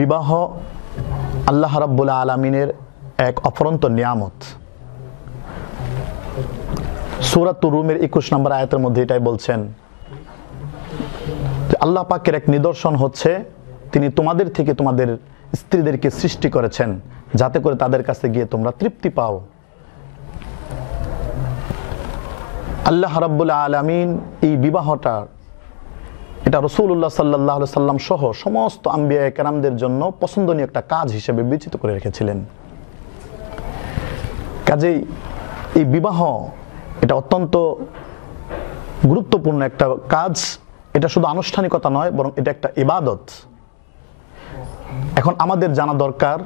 বিবাহ আল্লাহ রাব্বুল আলমিনের এক অফরন্ত নিয়ামত। সুরাত রুমের একুশ নম্বর আয়াতের মধ্যে এটাই বলছেন যে আল্লাহ পাকের এক নিদর্শন হচ্ছে তিনি তোমাদের থেকে তোমাদের স্ত্রীদেরকে সৃষ্টি করেছেন যাতে করে তাদের কাছে গিয়ে তোমরা তৃপ্তি পাও। আল্লাহ রাব্বুল আলমিন এই বিবাহটা এটা রসুল্লাহ সাল্লাহ সাল্লাম সহ সমস্ত আম্বিয়া কেরামদের জন্য পছন্দনীয় একটা কাজ হিসেবে বিবেচিত করে রেখেছিলেন। কাজেই এই বিবাহ এটা অত্যন্ত গুরুত্বপূর্ণ একটা কাজ। এটা শুধু আনুষ্ঠানিকতা নয়, বরং এটা একটা ইবাদত। এখন আমাদের জানা দরকার,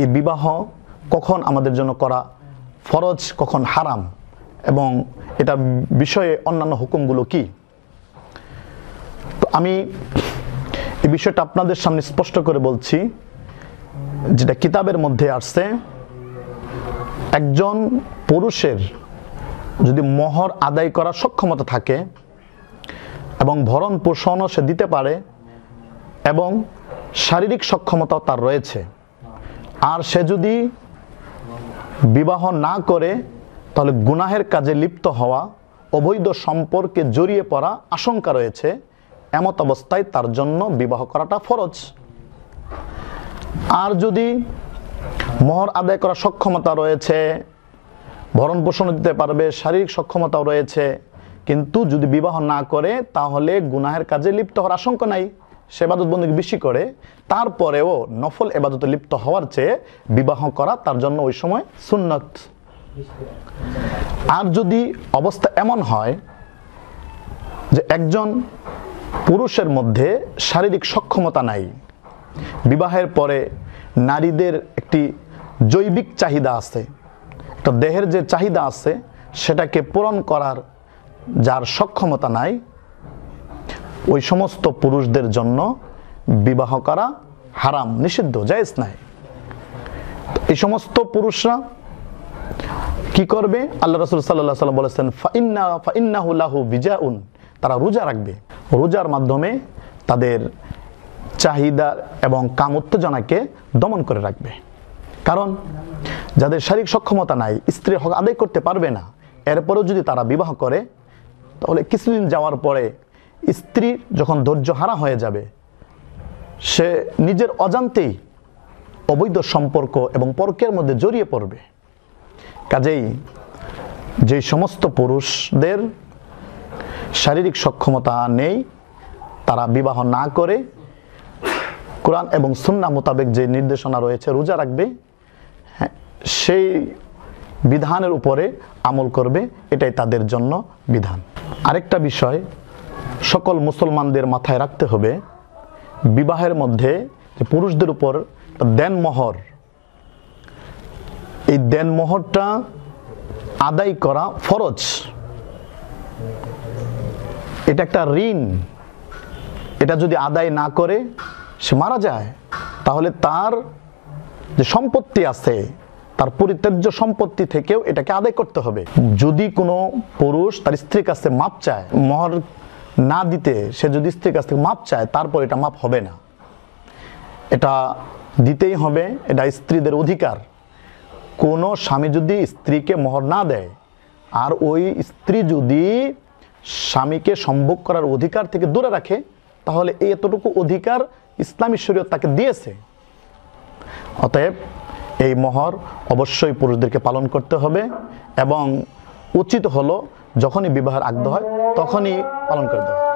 এই বিবাহ কখন আমাদের জন্য করা ফরজ, কখন হারাম, এবং এটার বিষয়ে অন্যান্য হুকুমগুলো কি? আমি এই বিষয়টা আপনাদের সামনে স্পষ্ট করে বলছি, যেটা কিতাবের মধ্যে আসছে, একজন পুরুষের যদি মহর আদায় করার সক্ষমতা থাকে এবং ভরণ পোষণও সে দিতে পারে এবং শারীরিক সক্ষমতাও তার রয়েছে, আর সে যদি বিবাহ না করে, তাহলে গুনাহের কাজে লিপ্ত হওয়া, অবৈধ সম্পর্কে জড়িয়ে পড়া আশঙ্কা রয়েছে। এমত অবস্থায় তার জন্য বিবাহ করাটা ফরজ। আর যদি মহর আদায় করার সক্ষমতা রয়েছে, ভরণ পোষণ দিতে পারবে, শারীরিক সক্ষমতাও রয়েছে, কিন্তু যদি বিবাহ না করে, তাহলে গুনাহের কাজে লিপ্ত হওয়ার আশঙ্কা নাই। সে এবাদত বন্দী বেশি করে, তারপরেও নফল এবাদতে লিপ্ত হওয়ার চেয়ে বিবাহ করা তার জন্য ওই সময় সুন্নত। আর যদি অবস্থা এমন হয় যে একজন পুরুষের মধ্যে শারীরিক সক্ষমতা নাই। বিবাহের পরে নারীদের একটি জৈবিক চাহিদা আছে। একটা দেহের যে চাহিদা আছে, সেটাকে পূরণ করার যার সক্ষমতা নাই, ওই সমস্ত পুরুষদের জন্য বিবাহ করা হারাম, নিষিদ্ধ, জায়েজ নাই। এই সমস্ত পুরুষরা কি করবে? আল্লাহ রসুল সাল্লাহ সাল্লাম বলেছেন ফাইন্না ফাইন্নাহু লাহু বিজাউন। তারা রোজা রাখবে। রোজার মাধ্যমে তাদের চাহিদা এবং কাম উত্তেজনাকে দমন করে রাখবে। কারণ যাদের শারীরিক সক্ষমতা নাই, স্ত্রী হক আদায় করতে পারবে না, এরপরেও যদি তারা বিবাহ করে, তাহলে কিছুদিন যাওয়ার পরে স্ত্রী যখন ধৈর্য হারা হয়ে যাবে, সে নিজের অজান্তেই অবৈধ সম্পর্ক এবং পরকের মধ্যে জড়িয়ে পড়বে। কাজেই যে সমস্ত পুরুষদের শারীরিক সক্ষমতা নেই, তারা বিবাহ না করে, কোরআন এবং সুন্না মোতাবেক যে নির্দেশনা রয়েছে, রোজা রাখবে হ্যাঁ সেই বিধানের উপরে আমল করবে, এটাই তাদের জন্য বিধান। আরেকটা বিষয়, সকল মুসলমানদের মাথায় রাখতে হবে, বিবাহের মধ্যে পুরুষদের উপর দেনমোহর এই দেনমোহরটা আদায় করা ফরজ। এটা একটা ঋণ। এটা যদি আদায় না করে, সে মারা যায়, তাহলে তার যে সম্পত্তি আছে, তার পরিত্যাজ্য সম্পত্তি থেকেও এটাকে আদায় করতে হবে। যদি কোনো পুরুষ তার স্ত্রীর কাছে মাপ চায়, মহর না দিতে সে যদি স্ত্রীর কাছ থেকে মাপ চায়, তারপর এটা মাপ হবে না। এটা দিতেই হবে, এটা স্ত্রীদের অধিকার। কোনো স্বামী যদি স্ত্রীকে মোহর না দেয়, আর ওই স্ত্রী যদি স্বামীকে সম্ভোগ করার অধিকার থেকে দূরে রাখে, তাহলে এই এতটুকু অধিকার ইসলামী শরীয়ত তাকে দিয়েছে। অতএব এই মহর অবশ্যই পুরুষদেরকে পালন করতে হবে এবং উচিত হলো যখনই বিবাহের আগ্রহ হয় তখনই পালন করে হবে।